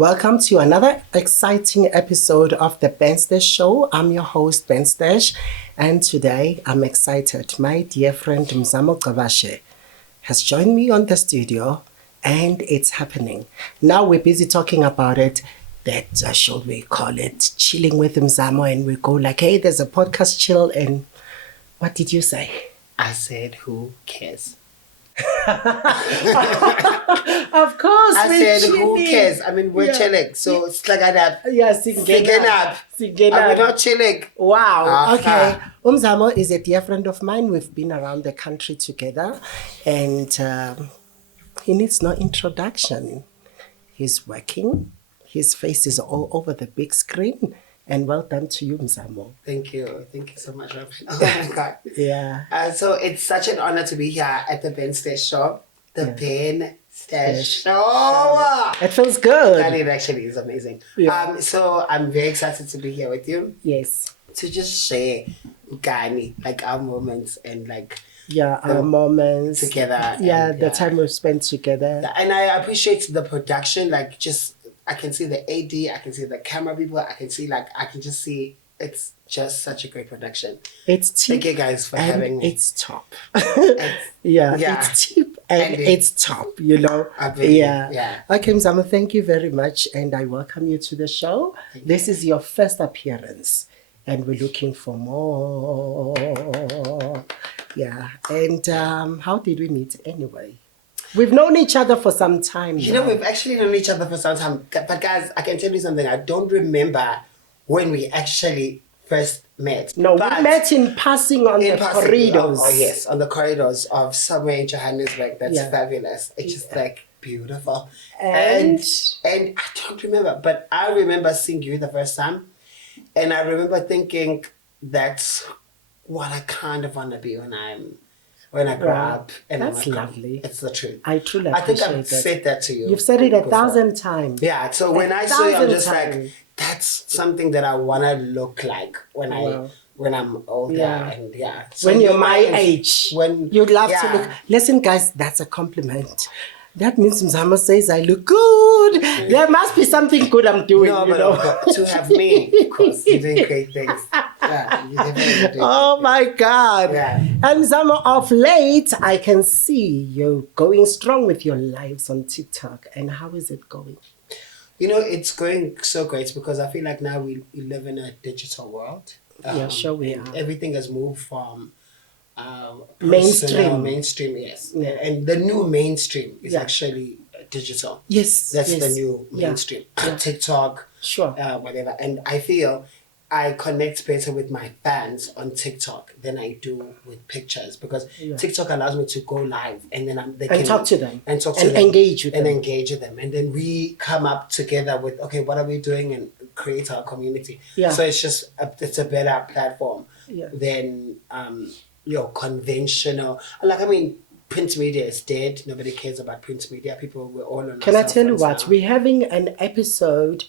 Welcome to another exciting episode of the Ben Stash Show. I'm your host, Ben Stash, and today I'm excited. My dear friend Mzamo Gcabashe has joined me on the studio, and it's happening. Now we're busy talking about it. That should we call it chilling with Mzamo, and we go like, hey, there's a podcast chill, and what did you say? I said, who cares? Of course, I said, who cares? I mean, we're chilling, so it's like that. Yeah, singing up. We're not chilling. Wow. Okay. Mzamo is a dear friend of mine. We've been around the country together, and he needs no introduction. He's working. His face is all over the big screen. And well done to you, Mzamo. Thank you. Thank you so much, Robin. Oh my God. Yeah. So it's such an honor to be here at the Ben Stash Show. Ben Stash Show. It feels good. And it actually is amazing. Yeah. So I'm very excited to be here with you. Yes. To just share like our moments and like our moments together. Yeah, the time we've spent together. And I appreciate the production, like just I can see the AD, I can see the camera people, I can just see it's just such a great production. It's cheap. Thank you guys for having me. It's top. It's cheap and it's top, you know. Yeah. Okay, Mzamo, thank you very much, and I welcome you to the show. This is your first appearance, and we're looking for more. Yeah. And how did we meet anyway? We've known each other for some time. You know, we've actually known each other for some time. But guys, I can tell you something. I don't remember when we actually first met. No, we met in passing on the corridors. Oh, yes, on the corridors of somewhere in Johannesburg. That's fabulous. It's just like beautiful. And I don't remember, but I remember seeing you the first time. And I remember thinking, that's what I kind of want to be when I grow up. And that's lovely. It's the truth. I truly appreciate it. I think I've said that to you. You've said it 1,000 times. Yeah, so when I saw you, I'm just like, that's something that I want to look like when I'm older. And so when you're my age, when you'd love to look. Listen, guys, that's a compliment. That means Mzamo says I look good. There must be something good I'm doing. No, but to have me, of course, you're doing great things. Oh my God. Yeah. And Mzamo, of late, I can see you going strong with your lives on TikTok. And how is it going? You know, it's going so great because I feel like now we live in a digital world. Sure we are. Everything has moved from mainstream, yes. Yeah. And the new mainstream is actually digital. Yes. That's the new mainstream. TikTok, whatever. And I feel I connect better with my fans on TikTok than I do with pictures because TikTok allows me to go live and then they can talk to them and engage with them and then we come up together with what are we doing and create our community. So it's just it's a better platform than your conventional, print media is dead. Nobody cares about print media. People were all on. Can I tell you what? We're having an episode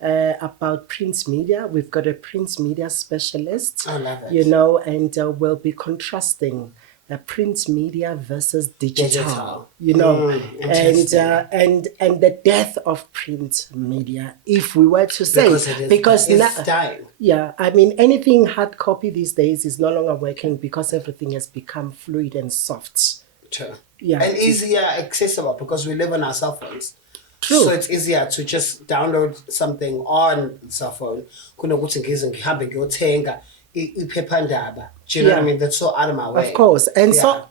about print media. We've got a print media specialist. I love it. You know, and we'll be contrasting print media versus digital. You know, and the death of print media, if we were to say, because it's dying. Yeah, I mean, anything hard copy these days is no longer working because everything has become fluid and soft. True. Yeah. And easier accessible because we live on our cell phones. True. So it's easier to just download something on cell phone. Do you know what I mean? That's so out of my way. Of course. And so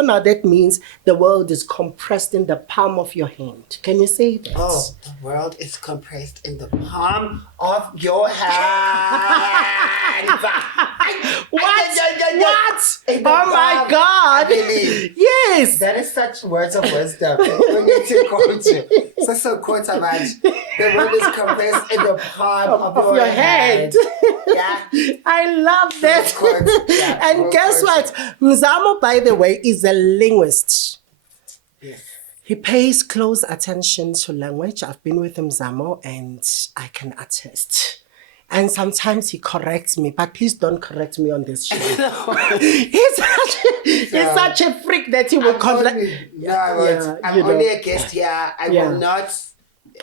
now that means the world is compressed in the palm of your hand. Can you say that? Oh, the world is compressed in the palm of your hand. What? Oh my God. Yes. That is such words of wisdom. We need to quote you. So quote about the world is compressed in the palm of your hand. Yeah. I love that. And guess what? Mzamo, by the way, is a linguist. Yes. He pays close attention to language. I've been with Mzamo and I can attest. And sometimes he corrects me, but please don't correct me on this show. He's such a freak that he will correct me. I'm only a guest here. I will not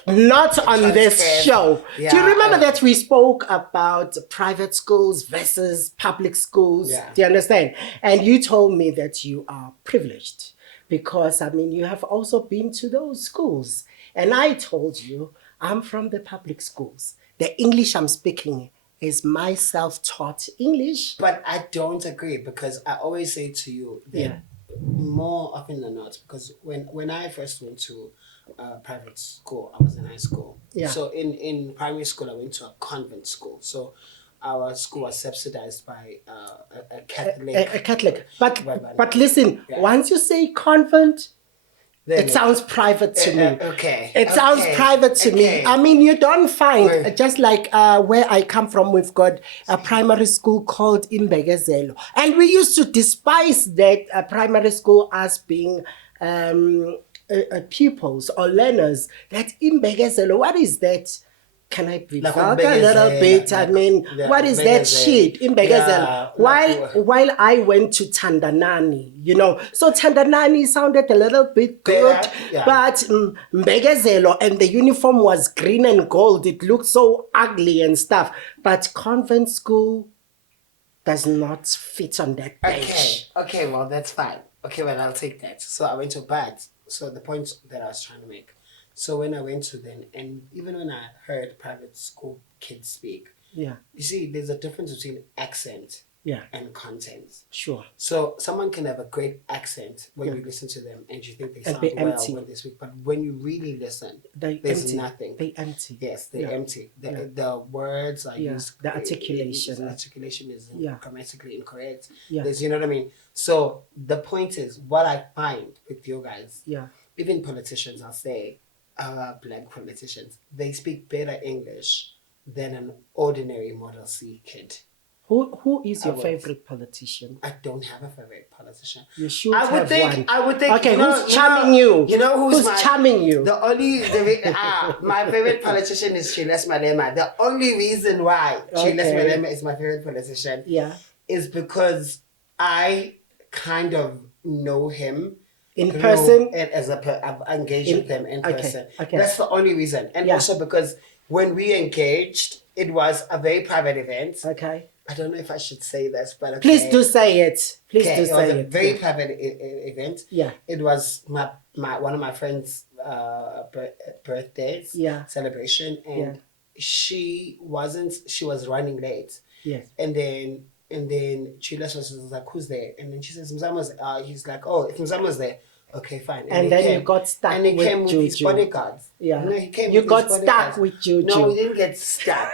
Not on this show. Yeah, do you remember that we spoke about private schools versus public schools? Yeah. Do you understand? And you told me that you are privileged because, I mean, you have also been to those schools. And I told you, I'm from the public schools. The English I'm speaking is my self-taught English. But I don't agree because I always say to you that more often than not, because when I first went to private school, I was in high school. Yeah. So in primary school, I went to a convent school. So our school was subsidized by a Catholic. A Catholic. But listen, once you say convent, it sounds private to me. Okay. It sounds private to me. I mean, you don't find, just like where I come from, we've got a primary school called Imbegezelo. And we used to despise that primary school as being pupils or learners. That Imbegezelo, what is that? Can I be vulgar a little bit? I mean, what is that shit? Imbegezelo. While I went to Tandanani, you know, so Tandanani sounded a little bit good, but Mbegezelo and the uniform was green and gold. It looked so ugly and stuff. But convent school does not fit on that page. Okay, well, that's fine. Okay, well, I'll take that. So I went to BAT. So the point that I was trying to make. So when I went to them, and even when I heard private school kids speak, you see, there's a difference between accent and content. Sure. So someone can have a great accent when you listen to them and you think they sound well when they speak, but when you really listen, there's nothing. They empty. Yes, they're empty. The words are used. The articulation. The articulation is grammatically incorrect. Yeah. There's, you know what I mean? So the point is, what I find with you guys, even politicians, I'll say, black politicians, they speak better English than an ordinary Model C kid. Who is your favorite politician? I don't have a favorite politician. You should have one. I would think. Okay, who's charming you? You know who's charming you? My favorite politician is Julius Malema. The only reason why Julius Malema is my favorite politician is because I kind of know him in person, and I've engaged with him in person. Okay. That's the only reason, and also because when we engaged, it was a very private event. Okay. I don't know if I should say this, but okay. Please do say it. Please do say it. It was a very private event. Yeah. It was my one of my friends' birthdays celebration, and she was running late. Yes. And then Julius was like, "Who's there?" And then she says, "Mzamo's." He's like, "Oh, if Mzamo's there, okay, fine." And then you got stuck and he with came with his bodyguards. Yeah. No, he came. You with got his stuck bodyguards. with Juju. No, we didn't get stuck.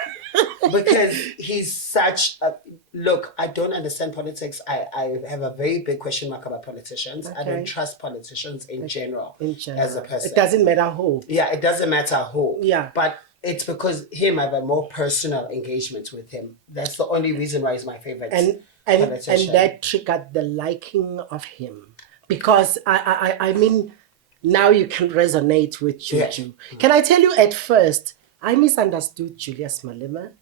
Because he's such a... Look, I don't understand politics. I have a very big question mark about politicians. I don't trust politicians in general. As a person. It doesn't matter who. Yeah, it doesn't matter who. Yeah. But it's because I have a more personal engagement with him. That's the only reason why he's my favorite politician. And that triggered the liking of him. Because, I mean, now you can resonate with Juju. Yeah. Can I tell you, at first, I misunderstood Julius Malema,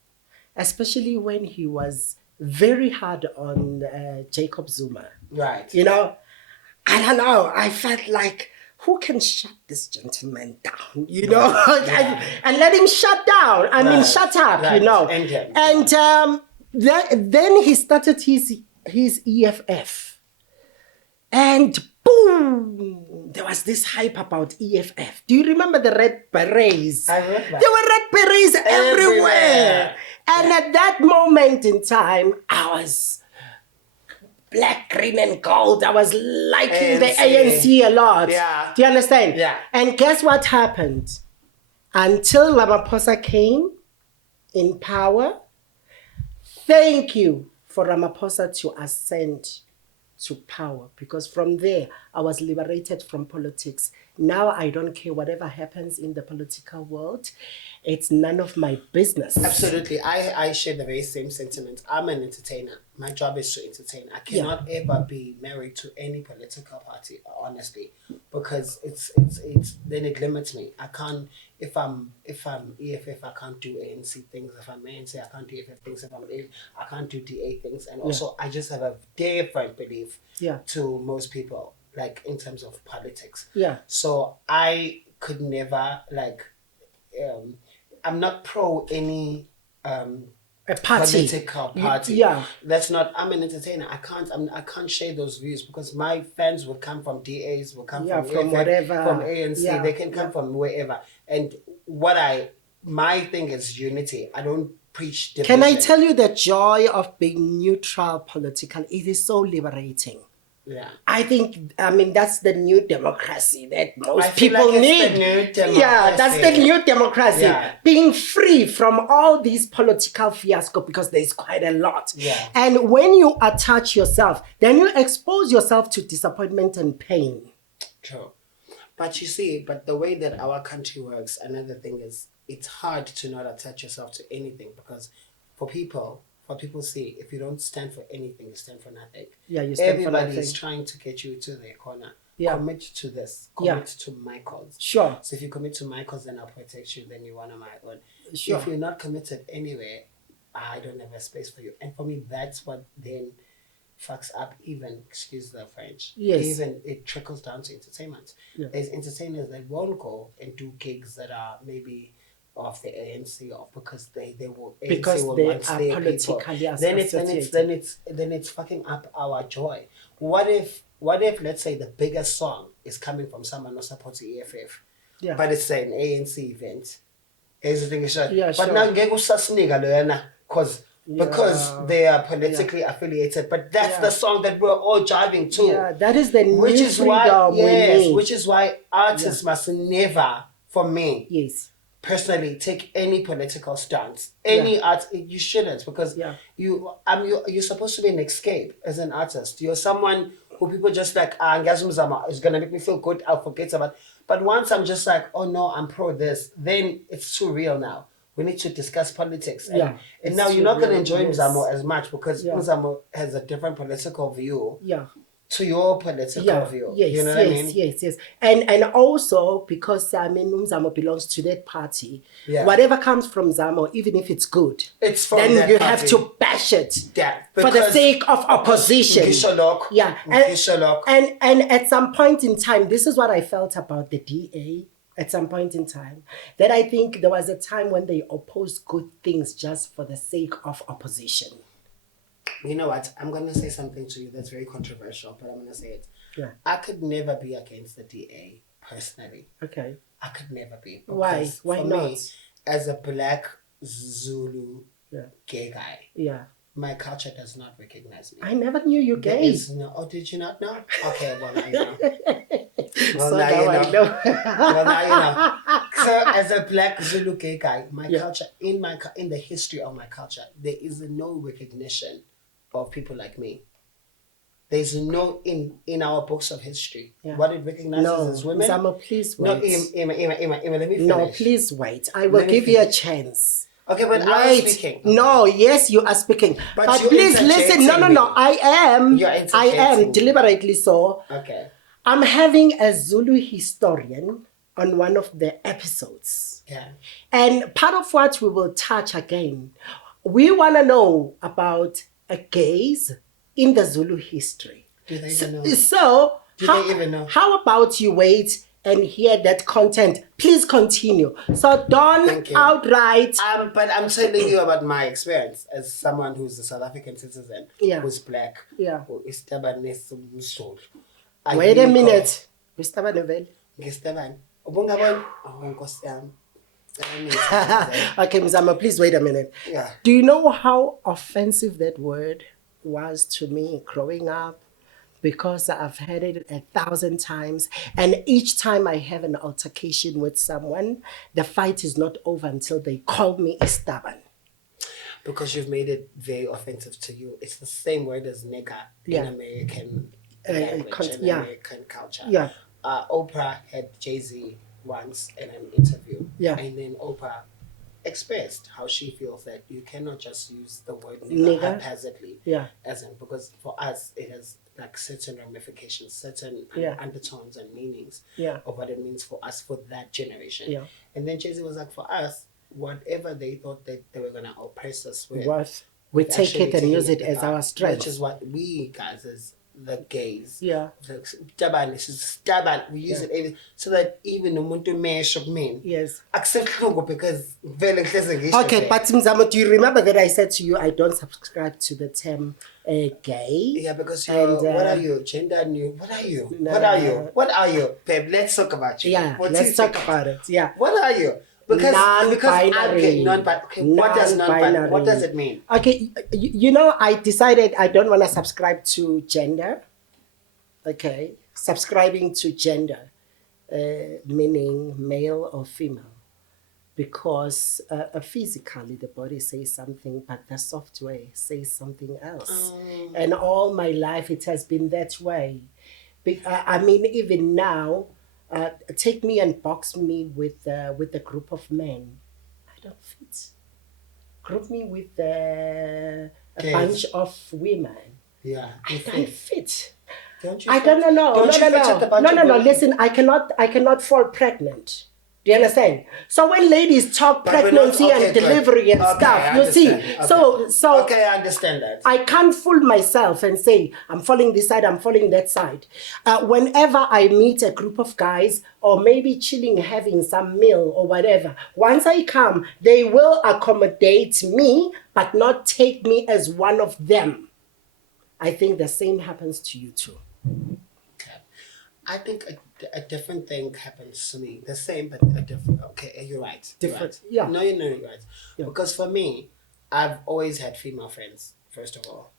especially when he was very hard on Jacob Zuma. Right. You know, I don't know. I felt like, who can shut this gentleman down? You know, and let him shut down. I mean, shut up. You know. And then he started his EFF, and boom, there was this hype about EFF. Do you remember the red berets? I remember. There were red berets everywhere. And at that moment in time, I was black, green, and gold. I was liking the ANC a lot. Yeah. Do you understand? Yeah. And guess what happened? Until Ramaphosa came in power, thank you for Ramaphosa to ascend to power, because from there I was liberated from politics. Now I don't care whatever happens in the political world. It's none of my business. Absolutely. I share the very same sentiment. I'm an entertainer. My job is to entertain. I cannot ever be married to any political party, honestly, because it's then it limits me. I can't, if I'm EFF, I can't do ANC things. If I'm ANC, I can't do EFF things. If I'm AF, I can't do DA things. And also I just have a different belief to most people, like in terms of politics. Yeah. So I could never, like, I'm not pro any a party. political party. Yeah. That's not. I'm an entertainer. I can't share those views because my fans will come from DAs, will come from whatever, from ANC. Yeah. They can come from wherever. And my thing is unity. I don't preach division. Can I tell you the joy of being neutral political? It is so liberating. Yeah. I think, that's the new democracy that most people need. The new democracy. Yeah, that's the new democracy. Yeah. Being free from all these political fiasco, because there's quite a lot. Yeah. And when you attach yourself, then you expose yourself to disappointment and pain. True. But you see, the way that our country works, another thing is it's hard to not attach yourself to anything because for people see, if you don't stand for anything, you stand for nothing. Yeah, you stand for nothing. Everybody is trying to get you to their corner. Yeah. Commit to this. Commit to my cause. Sure. So if you commit to my cause, then I'll protect you. Then you're one of my own. Sure. If you're not committed anywhere, I don't have a space for you. And for me, that's what then fucks up even, excuse the French, even it trickles down to entertainment. Yeah. There's entertainers that won't go and do gigs that are maybe of the ANC or because they will want their people. Then it's fucking up our joy. What if let's say the biggest song is coming from someone who supports the EFF, but it's an ANC event. But now because they are politically affiliated, but that's the song that we're all jiving to. Yeah, that is the new freedom we need. Which is why artists must never, for me, personally, take any political stance. Any art, you shouldn't, because you're supposed to be an escape as an artist. You're someone who people just like, Mzamo is gonna make me feel good. I'll forget about. But once I'm just like, oh no, I'm pro this, then it's too real now. We need to discuss politics. And now you're not going to enjoy Mzamo as much because Mzamo has a different political view to your political view. Yes, you know what I mean? Yes. And also because Mzamo belongs to that party, whatever comes from Mzamo, even if it's good, it's from then that you party. have to bash it for the sake of opposition. And at some point in time, this is what I felt about the DA. At some point in time, that I think there was a time when they opposed good things just for the sake of opposition. You know what? I'm going to say something to you that's very controversial, but I'm going to say it. Yeah. I could never be against the DA, personally. Okay. I could never be. Why? Why not? Me, as a black Zulu gay guy, my culture does not recognize me. I never knew you gay. Oh, did you not know? Okay, well, now you know. Well, now you know. Well, now you know. So, as a black Zulu gay guy, my culture, in the history of my culture, there is no recognition of people like me. There's no in our books of history. What it recognizes is women. Mzamo, please wait. No, Emma, let me finish. No, please wait. I will give you a chance. Okay, but I'm speaking. No, yes, you are speaking. But please listen. No. I am deliberately so. Okay. I'm having a Zulu historian on one of the episodes. Yeah. And part of what we will touch again, we want to know about a gays in the Zulu history. Do they even know? Do they even know? How about you wait and hear that content? Please continue. So don't outright. But I'm telling you about my experience as someone who's a South African citizen, who's black, who is Tabanese. Wait a minute. Mr. Okay, Mzamo, please wait a minute. Yeah. Do you know how offensive that word was to me growing up? Because I've heard it 1,000 times, and each time I have an altercation with someone, the fight is not over until they call me stubborn. Because you've made it very offensive to you. It's the same word as nigger in American language, American culture. Yeah. Oprah had Jay-Z once in an interview, and then Oprah expressed how she feels that you cannot just use the word nigger haphazardly, because for us it has like certain ramifications, certain undertones and meanings of what it means for us for that generation. Yeah. And then Jay-Z was like, for us, whatever they thought that they were going to oppress us with, we take it and use it as our strength. Which is what we guys as the gays. Yeah. Stubborn. We use it so that even umuntu mesho kumina. Yes. Accept because very okay, but Mzamo, do you remember that I said to you I don't subscribe to the term gay? Yeah, because you're what are you? Gender new. What are you? No, what are you? What are you? Babe, let's talk about you. Yeah, let's talk about it. Yeah. What are you? Because non-binary. Okay, what does non-binary? What does it mean? Okay, you know, I decided I don't want to subscribe to gender. Okay, subscribing to gender, meaning male or female, because physically the body says something, but the software says something else. And all my life it has been that way. I mean, even now, take me and box me with a group of men, I don't fit. Group me with a bunch of women, I don't fit. Don't you? I don't know. No. Listen, I cannot fall pregnant. Do you understand? So when ladies talk pregnancy and delivery and stuff, you see, so okay, I understand that. I can't fool myself and say I'm falling this side, I'm falling that side. Whenever I meet a group of guys, or maybe chilling, having some meal or whatever, once I come, they will accommodate me, but not take me as one of them. I think the same happens to you too. Okay. I think a different thing happens to me. The same, but a different. Okay, you're right. Different. You're right. Yeah. No, you're right. Yeah. Because for me, I've always had female friends. First of all,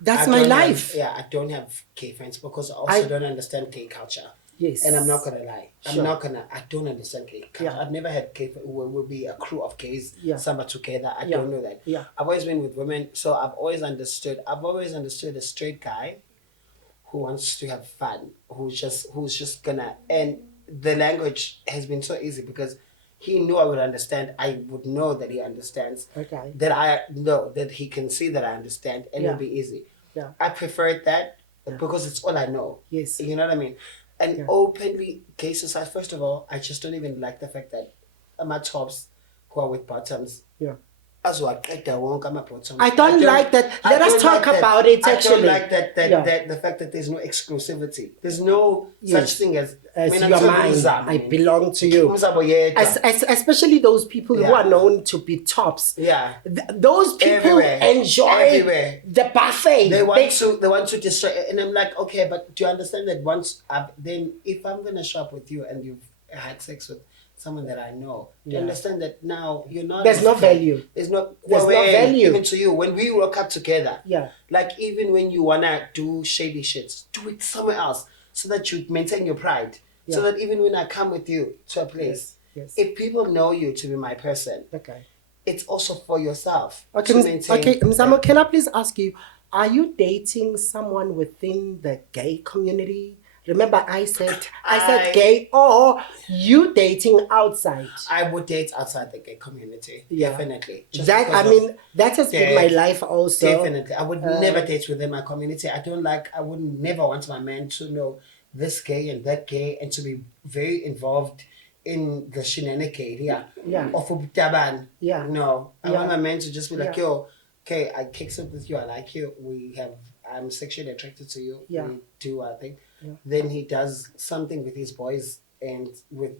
that's my life. I don't have gay friends because I also don't understand gay culture. Yes. And I'm not gonna lie. I don't understand gay culture. I've never had gay. Will be a crew of gays, somewhere together. I don't know that. Yeah. I've always been with women, so I've always understood a straight guy who wants to have fun, who's just gonna, and the language has been so easy because he knew I would understand. I would know that he understands. Okay. That I know that he can see that I understand, and it'll be easy. Yeah. I prefer that because it's all I know. Yes. You know what I mean? And openly gay society. First of all, I just don't even like the fact that my tops who are with bottoms. Yeah. I don't like that. Let us talk about it. Actually, I don't like that the fact that there's no exclusivity. There's no such thing as your mind. I belong to you. Especially those people who are known to be tops. Yeah, those people enjoy the buffet. They want to destroy it. And I'm like, okay, but do you understand that then if I'm gonna shop with you and you've had sex with someone that I know, you understand that now you're not. There's no value. There's no value even to you when we woke up together. Yeah. Like even when you wanna do shady shit, do it somewhere else so that you maintain your pride. Yeah. So that even when I come with you to a place, if people know you to be my person, it's also for yourself. Okay, Mzamo, can I please ask you, are you dating someone within the gay community? Remember, I said gay, or you dating outside? I would date outside the gay community, definitely. That has been my life also. Definitely, I would never date within my community. I would never want my man to know this gay and that gay, and to be very involved in the shenanigans. Or for Taban. No, I want my man to just be like, yo, okay, I kicked up with you, I like you, I'm sexually attracted to you. We do our thing. Then he does something with his boys and with,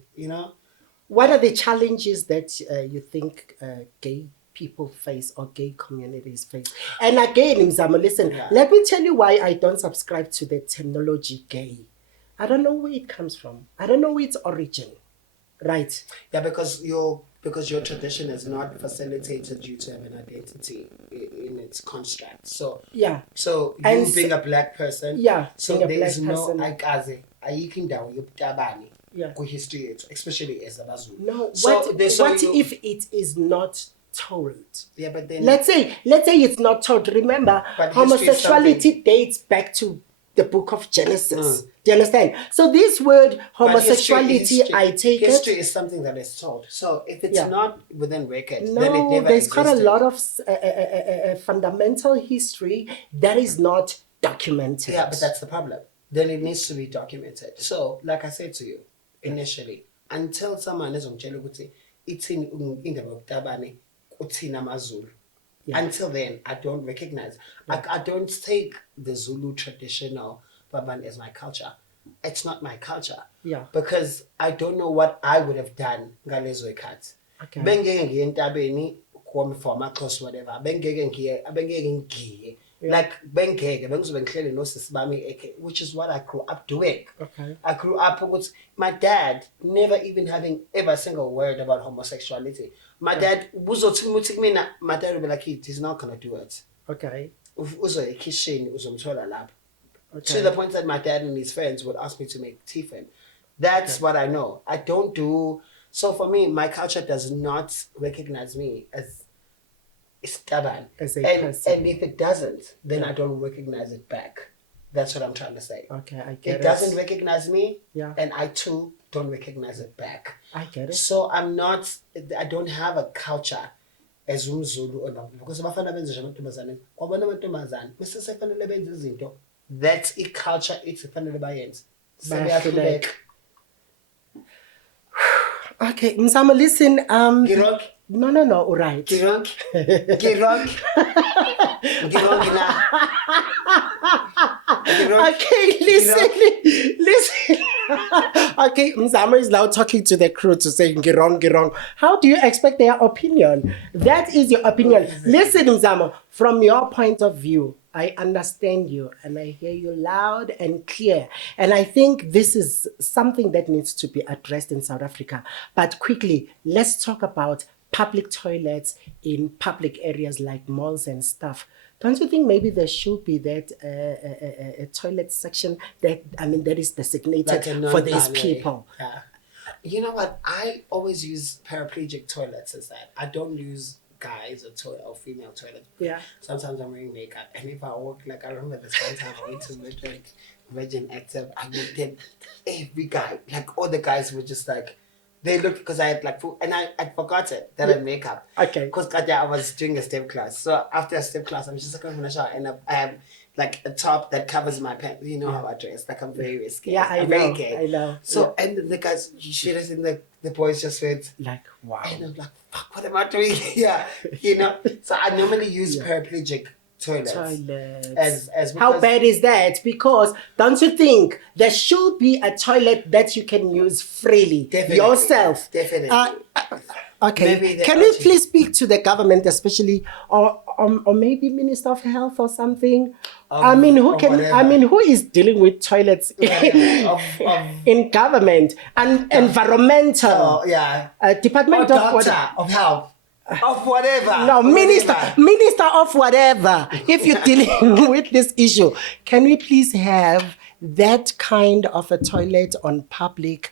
What are the challenges that you think gay people face or gay communities face? And again, Mzamo, listen, let me tell you why I don't subscribe to the terminology gay. I don't know where it comes from. I don't know its origin. Right. Yeah, because your tradition has not facilitated you to have an identity in its construct. So So you being a black person. So there is no history, especially as a Zulu. No. What if it is not told? Yeah, but then let's say it's not told. Remember, homosexuality dates back to the book of Genesis. Do you understand? So this word homosexuality, I take history is something that is told. So if it's not within record, then it never there's existed. quite a lot of fundamental history that is not documented. Yeah, but that's the problem. Then it needs to be documented. So, like I said to you initially, until someone is on Jeluguti, it's in the book Tabani, Utina Mazul. Until then, I don't recognize. I don't take the Zulu traditional Baban is my culture. It's not my culture. Yeah. Because I don't know what I would have done ngalezo ikhathi. Okay. Bengeke ngiye entabeni kwami for amaXhosa whatever. Bengeke ngiye. Like bengeke bengizobe ngihlele nosisi bami, which is what I grew up doing. Okay. I grew up with my dad never even having ever a single word about homosexuality. My dad my dad would be like, he's not gonna do it. Okay. To the point that my dad and his friends would ask me to make tea for him. That's what I know. I don't do so. For me, my culture does not recognize me as stubborn. As a person. And if it doesn't, then I don't recognize it back. That's what I'm trying to say. Okay, I get it. It doesn't recognize me, yeah, and I too don't recognize it back. I get it. So I don't have a culture as Zulu or not. Because that's a culture, it's a family bias. Okay, Mzamo, listen. Girok. No, all right. Girok na. Okay, listen. Okay, Mzamo is now talking to the crew to say girong. How do you expect their opinion? That is your opinion. Listen, Mzamo, from your point of view, I understand you and I hear you loud and clear. And I think this is something that needs to be addressed in South Africa. But quickly, let's talk about public toilets in public areas like malls and stuff. Don't you think maybe there should be that a toilet section that is designated for these people? Yeah. You know what? I always use paraplegic toilets as that. I don't use guys or female toilet. Yeah. Sometimes I'm wearing makeup, and if I walk, like I remember this one time I went to Virgin Active, I looked at every guy, like all the guys were just like, they looked, because I had like food, and I forgot it that I had makeup. Okay. Because I was doing a step class, so after a step class, I'm just like, I'm gonna shower, and I have like a top that covers my pants. You know how I dress, like I'm very risky. Yeah, I know. So and the guys, she was in the boys just went like, wow. And I'm like, fuck, what am I doing here? You know? So I normally use paraplegic toilets. As how bad is that? Because don't you think there should be a toilet that you can use freely yourself? Definitely. Okay. Can you please speak to the government, especially, or maybe Minister of Health or something? Who is dealing with toilets in government and environmental? Department of Health. Of whatever. No, minister of whatever. If you're dealing with this issue, can we please have that kind of a toilet on public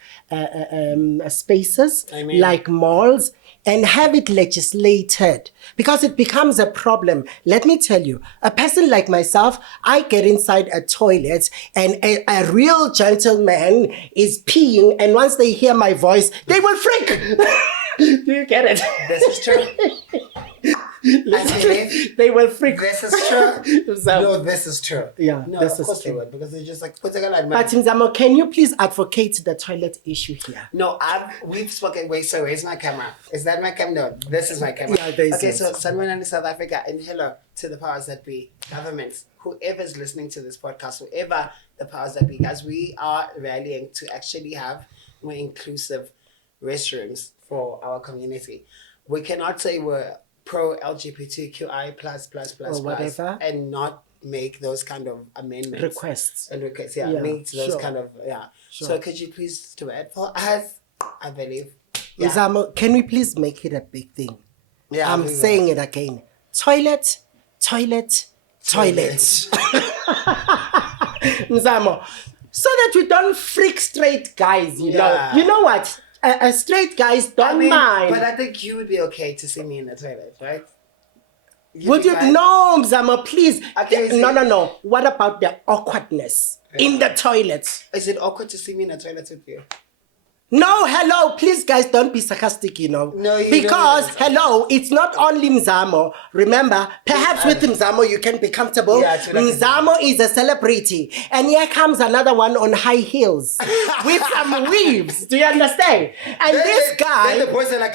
spaces, like malls, and have it legislated? Because it becomes a problem. Let me tell you, a person like myself, I get inside a toilet and a real gentleman is peeing, and once they hear my voice, they will freak. Do you get it? This is true. They will freak. This is true. No, this is true. Yeah, no, this of course is true. They would, because they're just like, but Mzamo, can you please advocate the toilet issue here? No, we've spoken. Wait, so where's my camera? Is that my camera? No, this is my camera. Yeah, okay, so someone in South Africa, and hello to the powers that be, governments, whoever's listening to this podcast, whoever the powers that be, guys, we are rallying to actually have more inclusive restrooms for our community. We cannot say we're pro LGBTQI plus whatever, and not make those kind of amendments, requests, make those kind of So could you please do it for us? I believe. Mzamo, can we please make it a big thing? Yeah, I'm saying it again. Toilet. Mzamo, so that we don't freak straight guys, you know. You know what? Straight guys don't mind. But I think you would be okay to see me in the toilet, right? Would you? No, Mzamo, please. Okay, no. What about the awkwardness in the toilet? Is it awkward to see me in the toilet with you? No, hello, please guys, don't be sarcastic, you know. No, because, hello, it's not only Mzamo. Remember, perhaps with Mzamo you can be comfortable. Yeah, Mzamo is a celebrity. And here comes another one on high heels with some weaves. Do you understand? And this guy... Then the boys are like,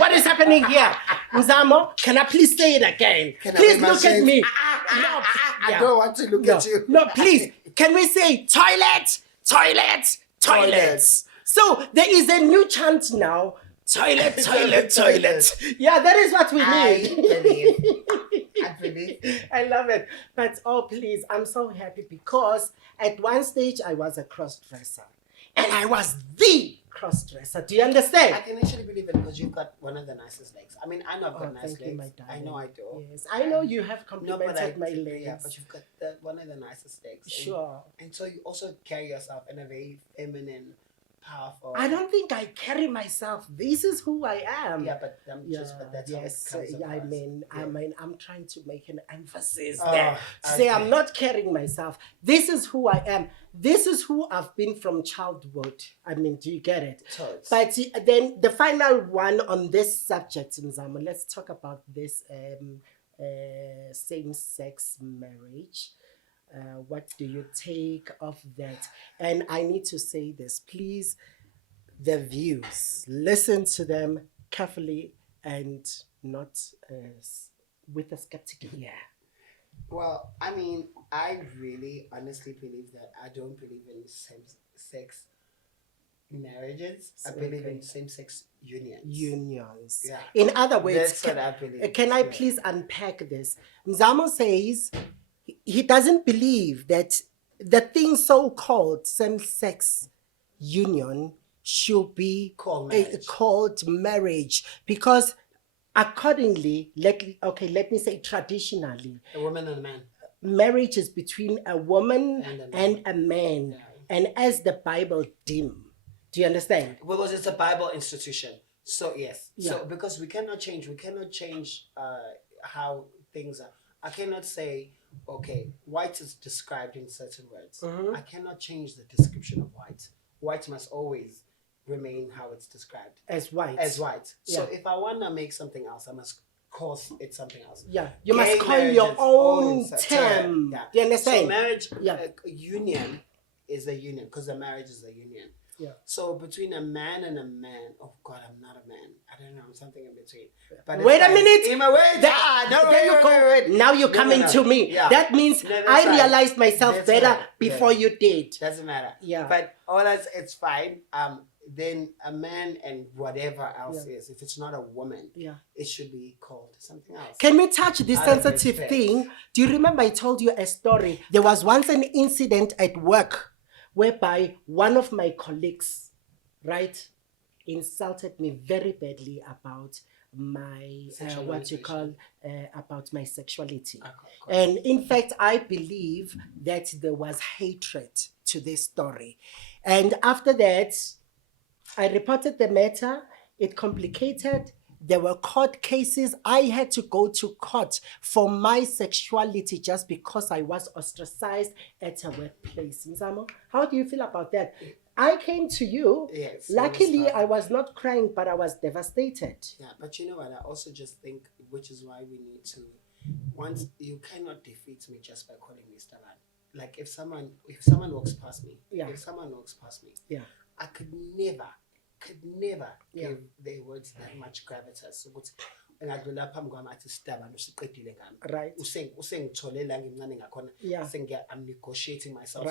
what is happening here? Mzamo, can I please say it again? Please look at me. I don't want to look at you. No, please. Can we say toilet, toilet, toilets? So there is a new chant now. Toilet, toilet, toilet. Yeah, that is what we need. I believe. I love it. But oh, please, I'm so happy because at one stage I was a cross-dresser. And I was the cross-dresser. Do you understand? I can actually believe it because you've got one of the nicest legs. I mean, I know I've got nice legs. My I know I do. Yes, I know you have complimented my legs. Yeah, but you've got one of the nicest legs. Sure. And so you also carry yourself in a very feminine, powerful. I don't think I carry myself. This is who I am. Yeah, but that's how it comes across. I mean, I'm trying to make an emphasis there. Say I'm not carrying myself. This is who I am. This is who I've been from childhood. I mean, do you get it? Totes. But then the final one on this subject, Mzamo, let's talk about this same-sex marriage. What do you take of that? And I need to say this, please, the views, listen to them carefully and not with a skeptical ear. Well, I mean, I really honestly believe that I don't believe in same-sex marriages. I believe in same-sex unions. Yeah. In other words, that's what I believe. Can I please unpack this? Mzamo says he doesn't believe that the thing so-called same-sex union should be called marriage because accordingly, let me say traditionally, a woman and a man. Marriage is between a woman and a man. Yeah. And as the Bible deem. Do you understand? Because it's a Bible institution. So yes. Yeah. So because we cannot change how things are. I cannot say, okay, white is described in certain words. Mm-hmm. I cannot change the description of white. White must always remain how it's described. As white. So if I want to make something else, I must call it something else. Yeah. You must call your own term. Yeah. Do you understand? So marriage, union is a union because the marriage is a union. Yeah. So between a man and a man, oh God, I'm not a man. I don't know, I'm something in between. But wait a minute. In my way, wait. Now you're coming to me. Yeah. That means I realized myself better before you did. Doesn't matter. Yeah. But it's fine. Then a man and whatever else is, if it's not a woman, it should be called something else. Can we touch this sensitive thing? Do you remember I told you a story? There was once an incident at work whereby one of my colleagues, insulted me very badly about my about my sexuality. And in fact, I believe that there was hatred to this story. And after that, I reported the matter. It complicated. There were court cases. I had to go to court for my sexuality just because I was ostracized at a workplace. Mzamo, how do you feel about that? I came to you. Yes. Luckily, I was not crying, but I was devastated. Yeah, but you know what? I also just think, which is why we need to, once you cannot defeat me just by calling me Stalan. Like if someone walks past me, I could never give their words that much gravitas. Right. I'm negotiating myself.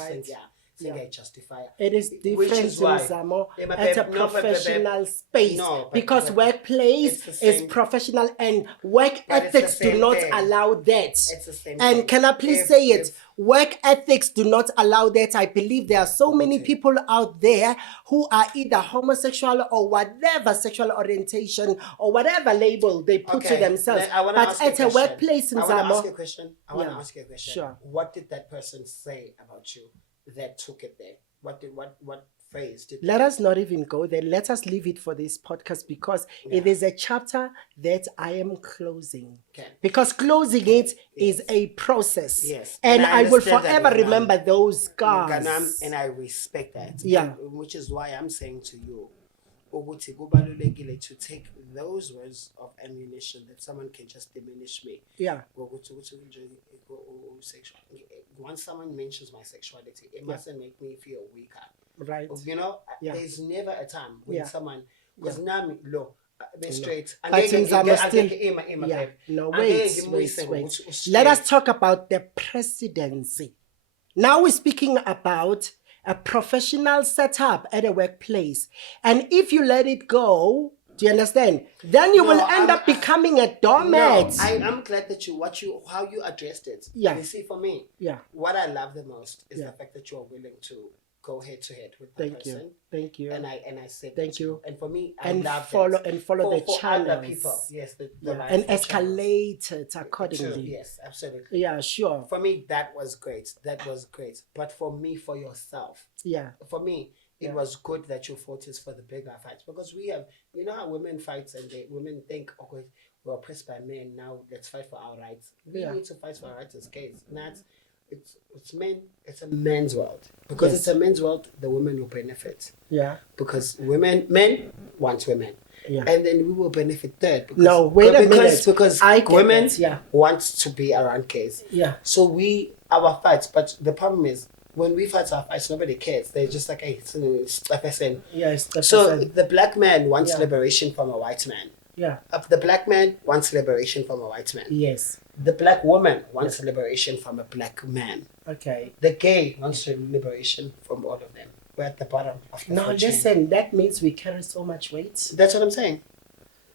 Justify. It is different, Mzamo, at a professional space because workplace is professional and work ethics do not allow that. It's the same and thing. Can I please say it? Work ethics do not allow that. I believe there are so many people out there who are either homosexual or whatever sexual orientation or whatever label they put to themselves. But at a workplace, Mzamo, I want to ask you a question. Sure. What did that person say about you that took it there? What phrase did let us not even go there. Let us leave it for this podcast because it is a chapter that I am closing. Because closing it is a process. Yes. And I will forever remember those scars. And I respect that. Yeah. Which is why I'm saying to you, to take those words of ammunition that someone can just diminish me. Yeah. Once someone mentions my sexuality, it mustn't make me feel weaker. Right. You know, there's never a time when someone, because now, be straight. But Mzamo still, yeah. No, wait. Let us talk about the presidency. Now we're speaking about a professional setup at a workplace. And if you let it go, do you understand? Then you will end up becoming a doormat. No, I'm glad that how you addressed it. Yeah. You see, for me, what I love the most is the fact that you are willing to go head to head with the person. Thank you. And I said thank you. And for me, I and love follow it. and follow the channels. Other people, yes, and escalate it accordingly. Yes, absolutely. Yeah, sure. For me, that was great. But for me, for yourself, for me, it was good that you fought this for the bigger fights, because we have, you know how women fight and women think, okay, we're oppressed by men, now let's fight for our rights. We need to fight for our rights as gays. It's men. It's a men's world. Because it's a men's world, the women will benefit. Yeah. Because men want women. Yeah. And then we will benefit third. Because, no, wait a minute. Because women want to be around gays. Yeah. So our fights, but the problem is, when we fight our fights, nobody cares. They're just like, hey, it's like I said. Yes. So the black man wants liberation from a white man. Yeah. The black man wants liberation from a white man. Yes. The black woman wants liberation from a black man. Okay. The gay wants liberation from all of them. We're at the bottom of the food chain. Listen, that means we carry so much weight. That's what I'm saying.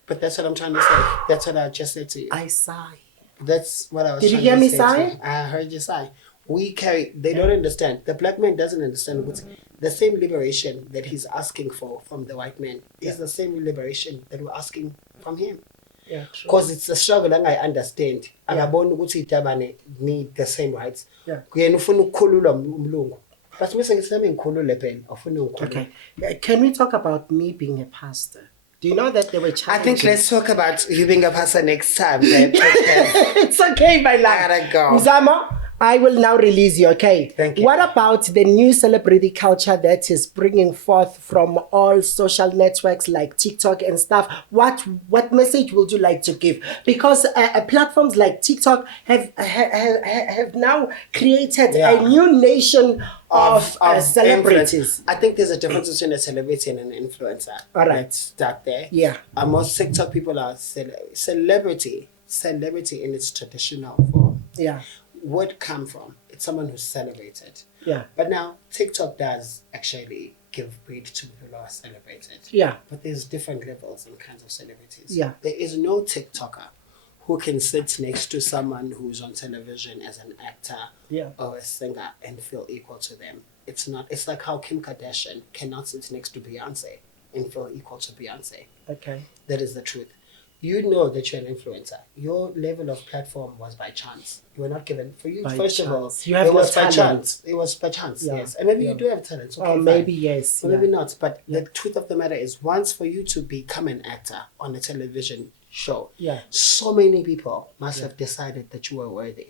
But that's what I'm trying to say. That's what I just said to you. I sigh. That's what I was Did trying you hear to me say sigh? I heard you sigh. They don't understand. The black man doesn't understand what's the same liberation that he's asking for from the white man is the same liberation that we're asking from him. Yeah, because it's a struggle, and I understand. Angabona ukuthi itabane need the same rights. Kuyena ufuna ukukhulula umlungu. But mse ngisami ngikhulule phela, ufuna ukukhulula. Okay. Can we talk about me being a pastor? Do you know that there were challenges? I think let's talk about you being a pastor next time. It's okay, my love. I gotta go. Mzamo, I will now release you, okay? Thank you. What about the new celebrity culture that is bringing forth from all social networks like TikTok and stuff? What message would you like to give? Because platforms like TikTok have now created a new nation of celebrities. Influence. I think there's a difference between a celebrity and an influencer. All right. Let's start there. Yeah. Most TikTok people are celebrity in its traditional form. Yeah. Would come from. It's someone who's celebrated. Yeah. But now TikTok does actually give breed to people who are celebrated. Yeah. But there's different levels and kinds of celebrities. Yeah. There is no TikToker who can sit next to someone who's on television as an actor or a singer and feel equal to them. It's not. It's like how Kim Kardashian cannot sit next to Beyonce and feel equal to Beyonce. Okay. That is the truth. You know that you're an influencer. Your level of platform was by chance. You were not given for you. First of all, it was by chance. It was by chance. Yes, and maybe you do have talent. Okay, maybe yes, or maybe not. But the truth of the matter is, once for you to become an actor on a television show, so many people must have decided that you were worthy.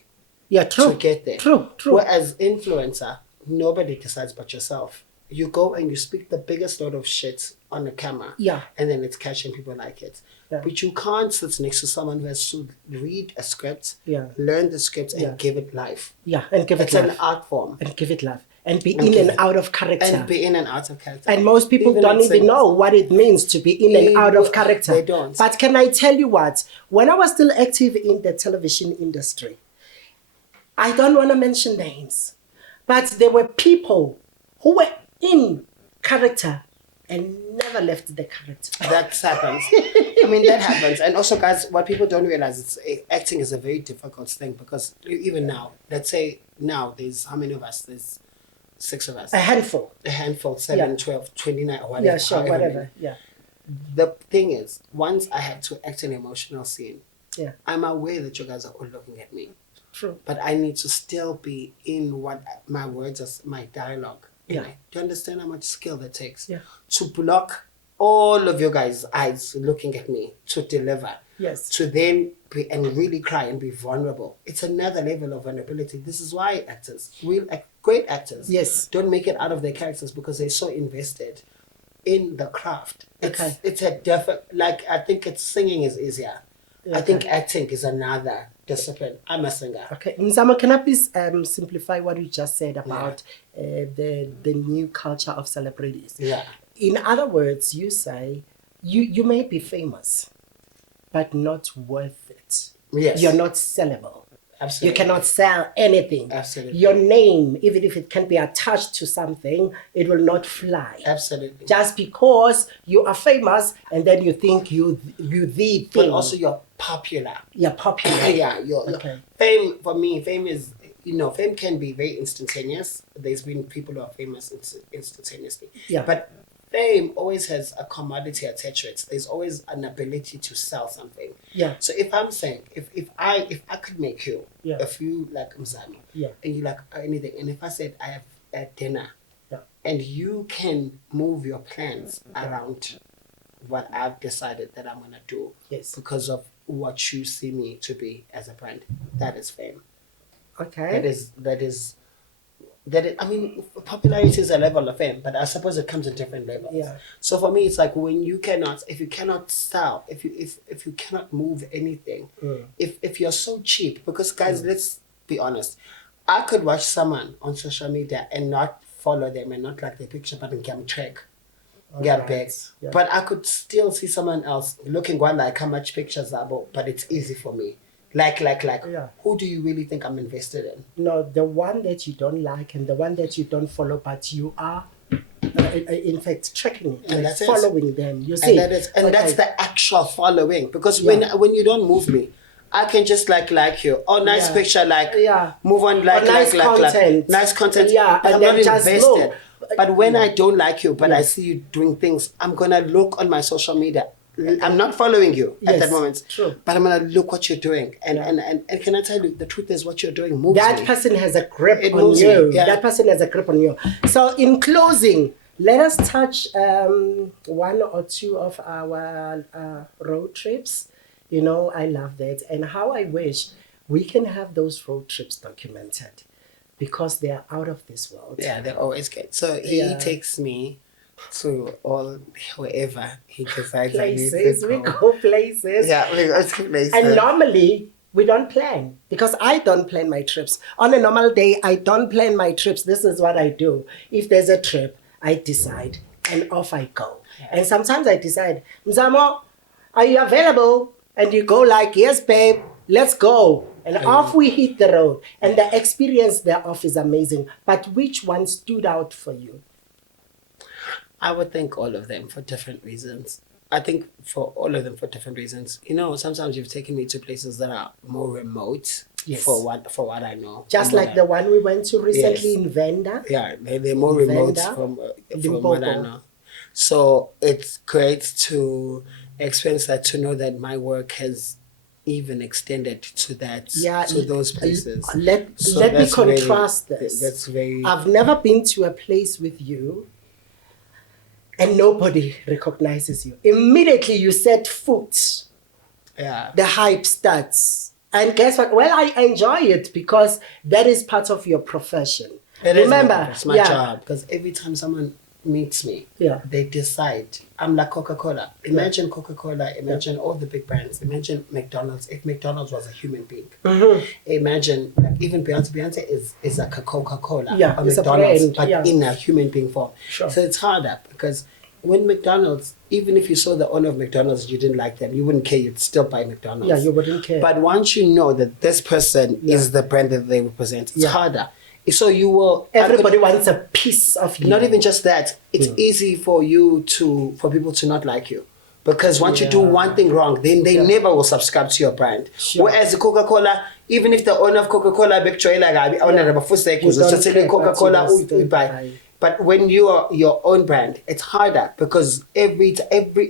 Yeah, true. To get there. True. Whereas influencer, nobody decides but yourself. You go and you speak the biggest load of shit on the camera. Yeah. And then it's catching people like it. Yeah. But you can't sit next to someone who has to read a script, learn the script, and give it life. Yeah, and give it life. It's an art form. And give it life. And be in and out of character. And most people don't even know what it means to be in and out of character. They don't. But can I tell you what? When I was still active in the television industry, I don't want to mention names, but there were people who were in character and never left the character. That happens. I mean, that happens. And also, guys, what people don't realize is acting is a very difficult thing, because even now, let's say now there's how many of us? There's 6 of us. A handful. 7, 12, 29 or whatever. Yeah, sure, whatever. Yeah. The thing is, once I had to act an emotional scene, I'm aware that you guys are all looking at me. True. But I need to still be in what my words are, my dialogue. Yeah. Do you understand how much skill that takes? Yeah. To block all of your guys' eyes looking at me, to deliver. Yes. To then be and really cry and be vulnerable. It's another level of vulnerability. This is why great actors, don't make it out of their characters, because they're so invested in the craft. It's a different, I think singing is easier. I think acting is another discipline. I'm a singer. Okay, Mzamo, can I please simplify what you just said about the new culture of celebrities? Yeah. In other words, you say you may be famous, but not worth it. Yes. You're not sellable. Absolutely. You cannot sell anything. Absolutely. Your name, even if it can be attached to something, it will not fly. Absolutely. Just because you are famous and then you think you the thing. But also you're popular. You're popular. Yeah. Okay. Fame, for me, fame is, fame can be very instantaneous. There's been people who are famous instantaneously. Yeah. But fame always has a commodity attached to it. There's always an ability to sell something. Yeah. So if I'm saying, if I could make you, Yeah. if you like Mzamo, Yeah. and you like anything, and if I said I have a dinner, Yeah. and you can move your plans around what I've decided that I'm gonna do, Yes. because of what you see me to be as a brand, that is fame. Okay. That is, I mean, popularity is a level of fame, but I suppose it comes in different levels. Yeah. So for me, it's like when if you cannot sell, if you cannot move anything, if you're so cheap, because guys, let's be honest, I could watch someone on social media and not follow them and not like their picture, but get track, get big. Yeah. But I could still see someone else looking like how much pictures are, but it's easy for me. Like, Yeah. who do you really think I'm invested in? No, the one that you don't like and the one that you don't follow, but you are, in fact, tracking it, And like that's it. following them. You see, That's the actual following. Because when you don't move me, I can just like you. Oh, nice Yeah. picture, Yeah. move on, nice content. nice content. Yeah, but and I'm then not just invested. look. But when I don't like you, but Yeah. I see you doing things, I'm gonna look on my social media. I'm not following you at Yes, that moment. true. But I'm gonna look what you're doing, and can I tell you, the truth is, what you're doing moves That me. person has a grip It on moves me, you. yeah. That person has a grip on you. So, in closing, let us touch one or two of our road trips. I love that, and how I wish we can have those road trips documented, because they are out of this world. Yeah, they're always good. So he takes me to all wherever he decides I need Places, to we go. go places. Yeah, we go to places. And normally, we don't plan, because I don't plan my trips. On a normal day, I don't plan my trips. This is what I do. If there's a trip, I decide, and off I go. And sometimes I decide, Mzamo, are you available? And you go like, yes, babe, let's go. And off we hit the road. And the experience thereof is amazing. But which one stood out for you? I would think all of them for different reasons. I think for all of them for different reasons. Sometimes you've taken me to places that are more remote. Yes. For what I know. Just like the one we went to recently in Venda. Yeah, they're more remote from what I know. So it's great to experience that, to know that my work has even extended to that, to those places. Let me contrast this. That's very... I've never been to a place with you and nobody recognizes you. Immediately you set foot. Yeah. The hype starts. And guess what? Well, I enjoy it because that is part of your profession. Remember, it's my job. Because every time someone meets me, they decide. I'm like Coca-Cola. Imagine Coca-Cola. Imagine all the big brands. Imagine McDonald's. If McDonald's was a human being. Imagine, even Beyonce is like a Coca-Cola. Yeah, or it's McDonald's, a brand, but in a human being form. Sure. So it's harder, because when McDonald's, even if you saw the owner of McDonald's, you didn't like them, you wouldn't care, you'd still buy McDonald's. Yeah, you wouldn't care. But once you know that this person is the brand that they represent, it's harder. So you will... Everybody wants a piece of you. Not even just that. It's easy for people to not like you. Because once you do one thing wrong, then they never will subscribe to your brand. Sure. Whereas Coca-Cola, even if the owner of Coca-Cola, Coca-Cola, but when you are your own brand, it's harder, because every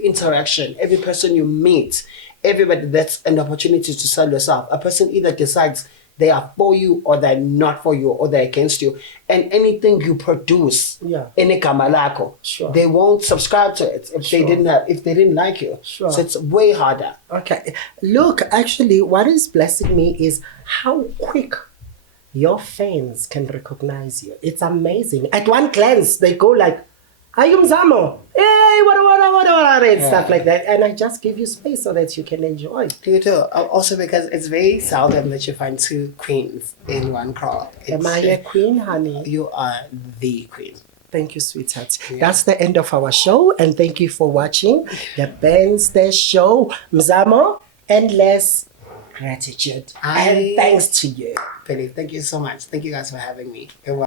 interaction, every person you meet, everybody, that's an opportunity to sell yourself. A person either decides they are for you, or they're not for you, or they're against you. And anything you produce, they won't subscribe to it if they didn't like you. Sure. So it's way harder. Okay. Look, actually, what is blessing me is how quick your fans can recognize you. It's amazing. At one glance, they go like, "Are you Mzamo? Hey, what, and stuff like that." And I just give you space so that you can enjoy. You do. Also, because it's very seldom that you find two queens in one crowd. Am I a queen, honey? You are the queen. Thank you, sweetheart. Yeah. That's the end of our show, and thank you for watching the Benster Show. Mzamo, endless gratitude and thanks to you. Billy, thank you so much. Thank you guys for having me. It was